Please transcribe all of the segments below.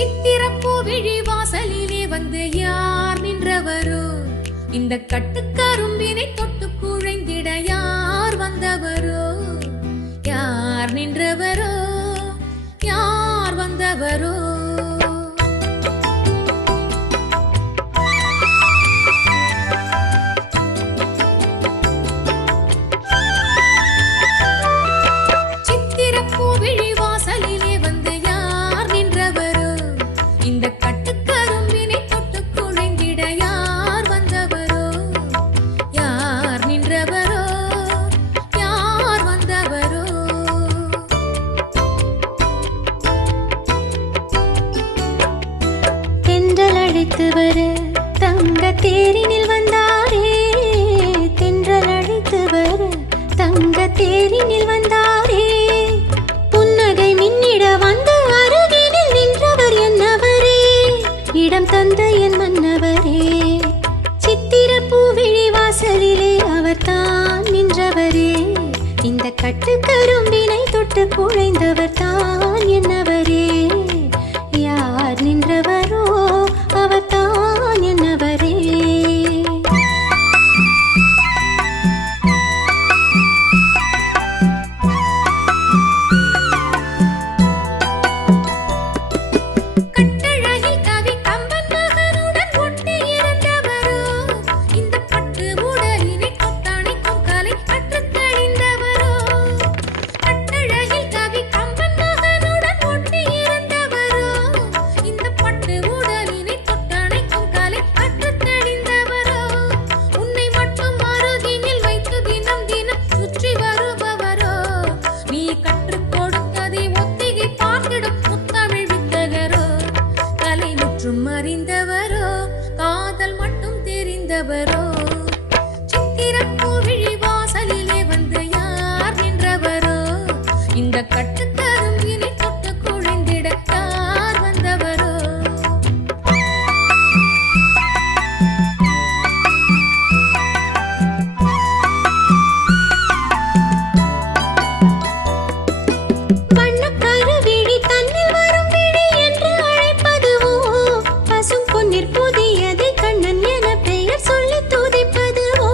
சித்திரப்பூ விழி வாசலிலே வந்து யார் நின்றவரோ? இந்த கட்டுக்கரும்பினை தொட்டு குழைந்திட யார் வந்தவரோ? யார் நின்றவரோ? யார் வந்தவரோ? சித்திரப்பூ விழி வாசலிலே வந்து யார் நின்றவரோ? இந்த கட்டுக்கரும்பினை தொட்டு குழைந்திட யார் வந்தவரோ? யார் நின்றவரோ? யார் வந்தவரோ? தென்றல் அழைத்து வர தங்க தேரினில் வந்தாரே, தென்றல் அழைத்து வர தங்க தேரினில் வந்தாரே, புன்னகை மின்னிட வந்து அருகினில் நின்றவர் என்னவரே, இடம் தந்த என் மன்னவரே. சித்திரப்பூ விழி வாசலிலே அவர் தான் நின்றவரே, இந்த கட்டுக்கரும்பினை தொட்டு குழைந்தவர் தான் என்னவரே. யார் நின்றவரோ? அவர் தான் என்னவரே. கட்டழகில் கவி கம்பன் மகனுடன் ஒட்டி இருந்தவரோ? இந்த பட்டு உடலினை கொத்தணைக்கும் கலை கற்றுத் தெளிந்தவரோ? கட்டழகில் கவி கம்பன் மகனுடன் ஒட்டி இருந்தவரோ? இந்த பட்டு உடலினை கொத்தணைக்கும் கலை கற்றுத் தெளிந்தவரோ? உன்னை மட்டும் அருகினில் வைத்து தினம் தினம் சுற்றி வருபவரோ? நீ கற்றுக் கொடுத்ததை ஒத்திகை பார்த்திடும் முத்தமிழ் வித்தகரோ? கலை முற்றும் அறிந்தவரோ? காதல் மட்டும் தெரிந்தவரோ? சித்திரப்பூ விழி வாசலிலே வந்து யார் நின்றவரோ? இந்த கட்டுக்கரும்பினை தொட்டு குழைந்திட யார் வந்தவரோ? வண்ணக்கரு விழி தன்னில் வரும் விழி என்று அழைப்பதுவோ, பசும் பொன்னிற் புதியதை கண்ணன் என பெயர் சொல்லி துதிப்பதுவோ.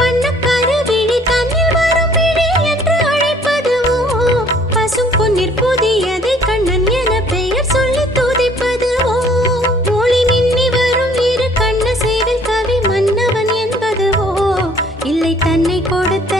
வண்ணக்கரு விழி தன்னில் வரும் விழி என்று அழைப்பதுவோ, பசும் பொன்னிற் புதியதை கண்ணன் என பெயர் சொல்லி துதிப்பதுவோ. ஒளி மின்னி வரும் இரு கண்ண சேவில் கவி மன்னவன் என்பதுவோ, இல்லை தன்னை கொடுத்த